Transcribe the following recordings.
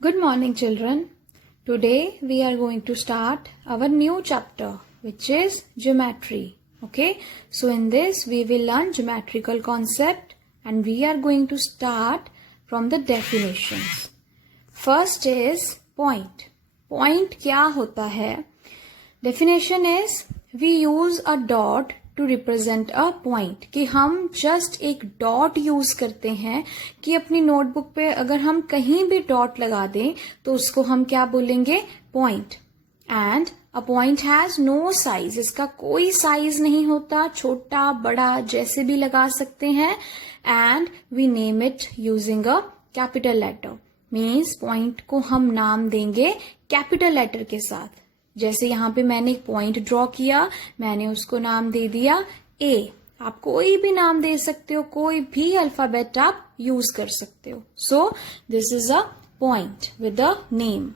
Good morning, children. Today we are going to start our new chapter, which is geometry. Okay, so in this we will learn geometrical concept and we are going to start from the definitions. First is point. Point क्या होता है? Definition is we use a dot to represent a point, कि हम just एक dot use करते हैं कि अपनी नोटबुक पे अगर हम कहीं भी डॉट लगा दें तो उसको हम क्या बोलेंगे? Point. And a point has no size. इसका कोई साइज नहीं होता, छोटा बड़ा जैसे भी लगा सकते हैं. And we name it using a capital letter. Means point को हम नाम देंगे कैपिटल लेटर के साथ. जैसे यहाँ पे मैंने एक पॉइंट ड्रॉ किया, मैंने उसको नाम दे दिया ए. आप कोई भी नाम दे सकते हो, कोई भी अल्फाबेट आप यूज कर सकते हो. So this is a point with a name.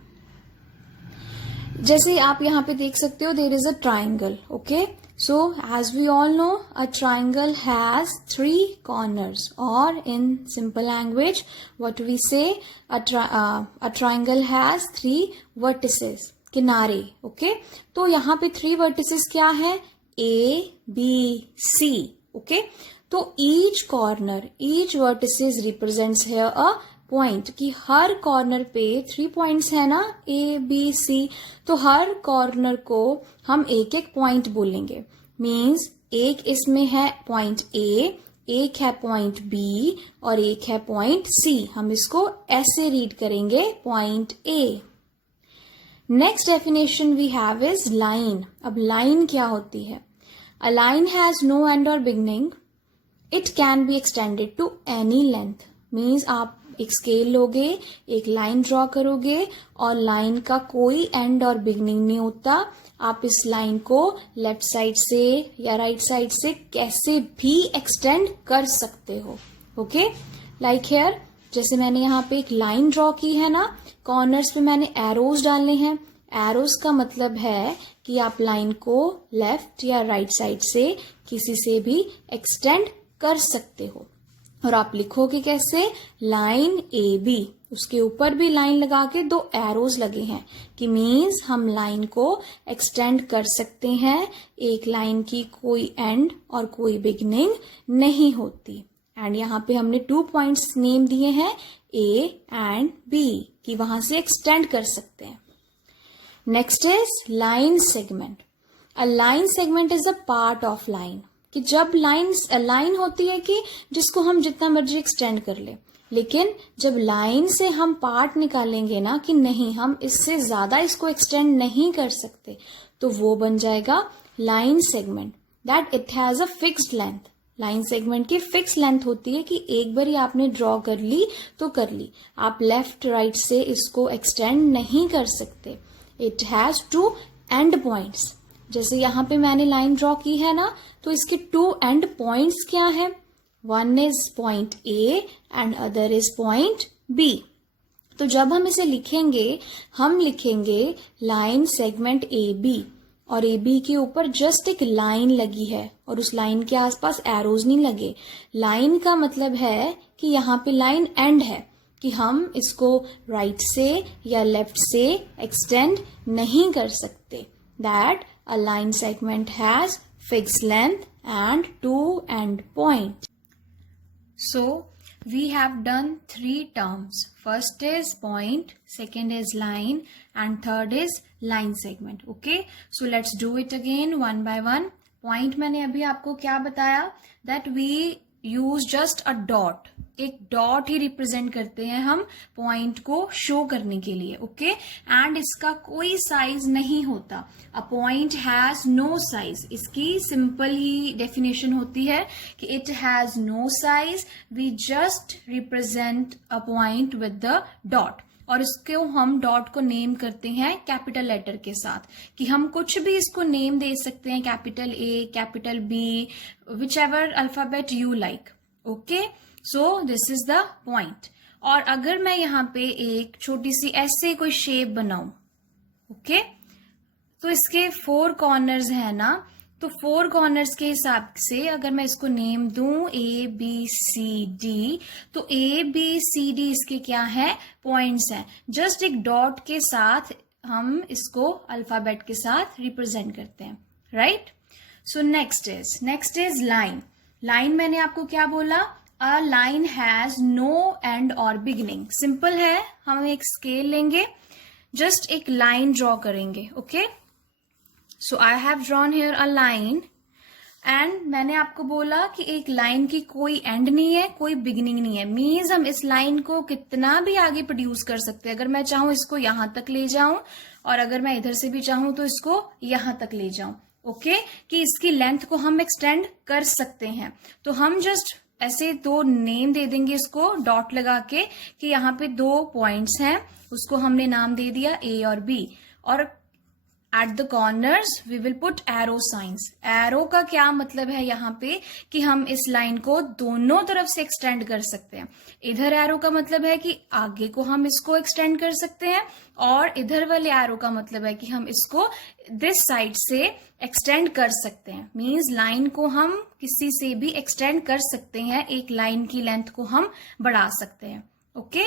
जैसे आप यहाँ पे देख सकते हो, there is a triangle. Okay, so as we all know, a triangle has 3 corners, or in simple language what we say, a triangle has 3 vertices, किनारे. Okay, तो यहाँ पे 3 वर्टिसेस क्या है? A B C. ओके, तो each corner, each vertices represents है a point, कि हर corner पे 3 पॉइंट्स है ना, ए बी सी. तो हर कॉर्नर को हम एक एक पॉइंट बोलेंगे. मीन्स एक इसमें है पॉइंट ए, एक है पॉइंट बी और एक है पॉइंट सी. हम इसको ऐसे रीड करेंगे, point A. Next definition we have is line. अब लाइन क्या होती है? A line has no end और beginning. It can be extended to any length. Means आप एक स्केल लोगे, एक लाइन ड्रॉ करोगे और लाइन का कोई एंड और बिगनिंग नहीं होता. आप इस लाइन को लेफ्ट साइड से या राइट साइड से कैसे भी एक्सटेंड कर सकते हो. ओके, लाइक हियर, जैसे मैंने यहाँ पे एक लाइन ड्रॉ की है ना, कॉर्नर्स पे मैंने एरोज डालने हैं. एरोज का मतलब है कि आप लाइन को लेफ्ट या राइट साइड से किसी से भी एक्सटेंड कर सकते हो. और आप लिखोगे कैसे? लाइन ए बी, उसके ऊपर भी लाइन लगा के 2 एरोज लगे हैं, कि मीन्स हम लाइन को एक्सटेंड कर सकते हैं. एक लाइन की कोई एंड और कोई बिगनिंग नहीं होती. एंड यहाँ पे हमने 2 पॉइंट्स नेम दिए हैं, ए एंड बी, कि वहां से एक्सटेंड कर सकते हैं. Next is line segment. A line segment is a part of line, कि जब लाइन होती है कि जिसको हम जितना मर्जी एक्सटेंड कर ले, लेकिन जब लाइन से हम पार्ट निकालेंगे ना कि नहीं हम इससे ज्यादा इसको एक्सटेंड नहीं कर सकते, तो वो बन जाएगा line segment. That it has a fixed length. Line segment की फिक्स लेंथ होती है कि एक बार ही आपने ड्रॉ कर ली तो कर ली, आप लेफ्ट राइट से इसको एक्सटेंड नहीं कर सकते. It has 2 and points. जैसे यहाँ पे मैंने लाइन ड्रॉ की है ना, तो इसके 2 एंड पॉइंट्स क्या है? One is point A and other is point B. तो जब हम इसे लिखेंगे, हम लिखेंगे लाइन सेगमेंट ए बी, और ए बी के ऊपर जस्ट एक लाइन लगी है और उस लाइन के आसपास एरोज नहीं लगे. लाइन का मतलब है कि यहाँ पे लाइन एंड है, कि हम इसको राइट से या लेफ्ट से एक्सटेंड नहीं कर सकते. That a line segment has fixed length and 2 and point. So we have done 3 terms. First is point, second is line and third is line segment. Okay, so let's do it again one by one. Point मैंने अभी आपको क्या बताया? That we use just a dot. एक dot ही represent करते हैं हम point को शो करने के लिए. ओके, एंड इसका कोई साइज नहीं होता. A point has no size. इसकी सिंपल ही डेफिनेशन होती है कि it has no size. We just represent a point with the dot. और इसको हम डॉट को नेम करते हैं कैपिटल लेटर के साथ, कि हम कुछ भी इसको नेम दे सकते हैं, capital A, capital B, whichever alphabet you like. Okay, so this is the point. और अगर मैं यहाँ पे एक छोटी सी ऐसे कोई शेप बनाऊं, ओके, तो इसके 4 कॉर्नर्स है ना, तो 4 कॉर्नर्स के हिसाब से अगर मैं इसको नेम दूं ABCD, तो ABCD इसके क्या है, पॉइंट्स हैं. जस्ट एक डॉट के साथ हम इसको अल्फाबेट के साथ रिप्रेजेंट करते हैं, right. So next is line. Line मैंने आपको क्या बोला, a line has no end और बिगिनिंग. सिंपल है, हम एक स्केल लेंगे, जस्ट एक लाइन ड्रॉ करेंगे. Okay, so I have drawn here a line and मैंने आपको बोला कि एक लाइन की कोई एंड नहीं है, कोई बिगिनिंग नहीं है. मीन्स हम इस लाइन को कितना भी आगे प्रोड्यूस कर सकते हैं. अगर मैं चाहूं इसको यहां तक ले जाऊं और अगर मैं इधर से भी चाहूं तो इसको यहां तक ले जाऊं. ओके, कि इसकी लेंथ को हम एक्सटेंड कर सकते हैं. तो हम जस्ट ऐसे 2 नेम दे देंगे इसको डॉट लगा के कि यहाँ पे 2 पॉइंट्स हैं, उसको हमने नाम दे दिया A और B. और at the corners we will put arrow signs. Arrow का क्या मतलब है यहाँ पे कि हम इस लाइन को दोनों तरफ से एक्सटेंड कर सकते हैं. इधर एरो का मतलब है कि आगे को हम इसको एक्सटेंड कर सकते हैं और इधर वाले एरो का मतलब है कि हम इसको दिस साइड से एक्सटेंड कर सकते हैं. मींस लाइन को हम किसी से भी एक्सटेंड कर सकते हैं, एक लाइन की लेंथ को हम बढ़ा सकते हैं. Okay,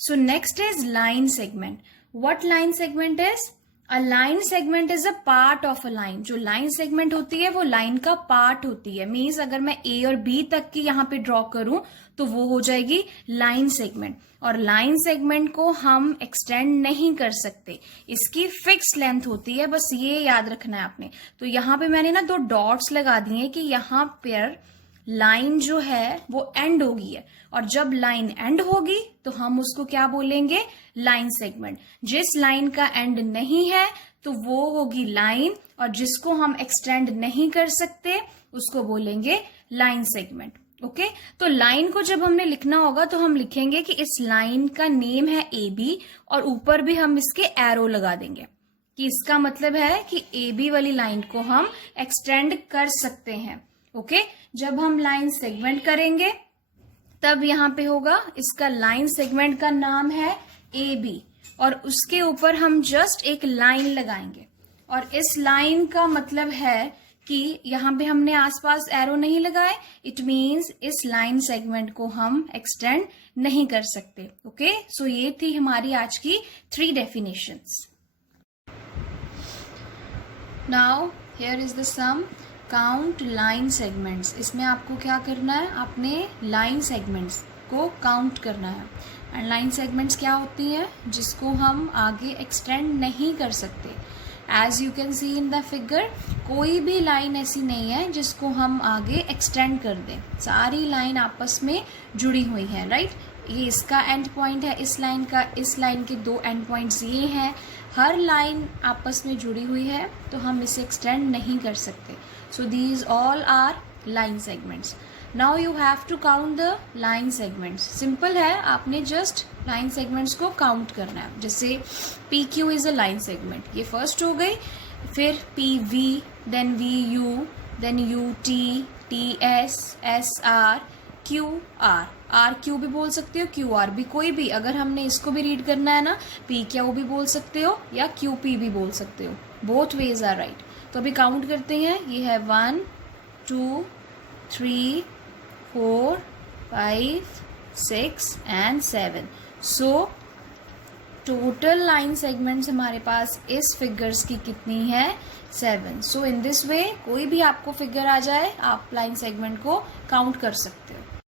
so next is line segment. What line segment is? A line segment is a part of a line. जो लाइन सेगमेंट होती है वो लाइन का पार्ट होती है. मीन्स अगर मैं A और B तक की यहाँ पे ड्रॉ करूं तो वो हो जाएगी लाइन सेगमेंट. और लाइन सेगमेंट को हम एक्सटेंड नहीं कर सकते, इसकी फिक्स लेंथ होती है, बस ये याद रखना है आपने. तो यहाँ पे मैंने ना 2 डॉट्स लगा दिए कि यहाँ पर लाइन जो है वो एंड होगी है, और जब लाइन एंड होगी तो हम उसको क्या बोलेंगे, लाइन सेगमेंट. जिस लाइन का एंड नहीं है तो वो होगी लाइन, और जिसको हम एक्सटेंड नहीं कर सकते उसको बोलेंगे लाइन सेगमेंट. ओके, तो लाइन को जब हमने लिखना होगा तो हम लिखेंगे कि इस लाइन का नेम है AB और ऊपर भी हम इसके एरो लगा देंगे कि इसका मतलब है कि AB वाली लाइन को हम एक्सटेंड कर सकते हैं. ओके, जब हम लाइन सेगमेंट करेंगे तब यहाँ पे होगा, इसका लाइन सेगमेंट का नाम है AB और उसके ऊपर हम जस्ट एक लाइन लगाएंगे. और इस लाइन का मतलब है कि यहाँ पे हमने आसपास एरो नहीं लगाए, इट मीन्स इस लाइन सेगमेंट को हम एक्सटेंड नहीं कर सकते. ओके, सो ये थी हमारी आज की 3 definitions. Now here is the sum. Count line segments. इसमें आपको क्या करना है, आपने लाइन सेगमेंट्स को काउंट करना है. एंड लाइन सेगमेंट्स क्या होती है, जिसको हम आगे एक्सटेंड नहीं कर सकते. As you can see in the figure, कोई भी लाइन ऐसी नहीं है जिसको हम आगे एक्सटेंड कर दें. सारी लाइन आपस में जुड़ी हुई है, राइट. ये इसका एंड पॉइंट है इस लाइन का, इस लाइन के 2 एंड पॉइंट्स ये हैं. हर लाइन आपस में जुड़ी हुई है तो हम इसे एक्सटेंड नहीं कर सकते. So these all are line segments. Now you have to count the line segments. Simple है, आपने just line segments को count करना है. जैसे PQ is a line segment, ये first हो गई. फिर PV, then VU, then UT, TS, SR, QR. RQ भी बोल सकते हो, QR भी, कोई भी. अगर हमने इसको भी रीड करना है ना, PQ भी बोल सकते हो या QP भी बोल सकते हो. Both ways are right. तो अभी काउंट करते हैं. ये है 1 2 3 4 5 6 and 7. So total line segments हमारे पास इस फिगर्स की कितनी है, 7. सो इन दिस वे कोई भी आपको फिगर आ जाए आप लाइन सेगमेंट को काउंट कर सकते हो.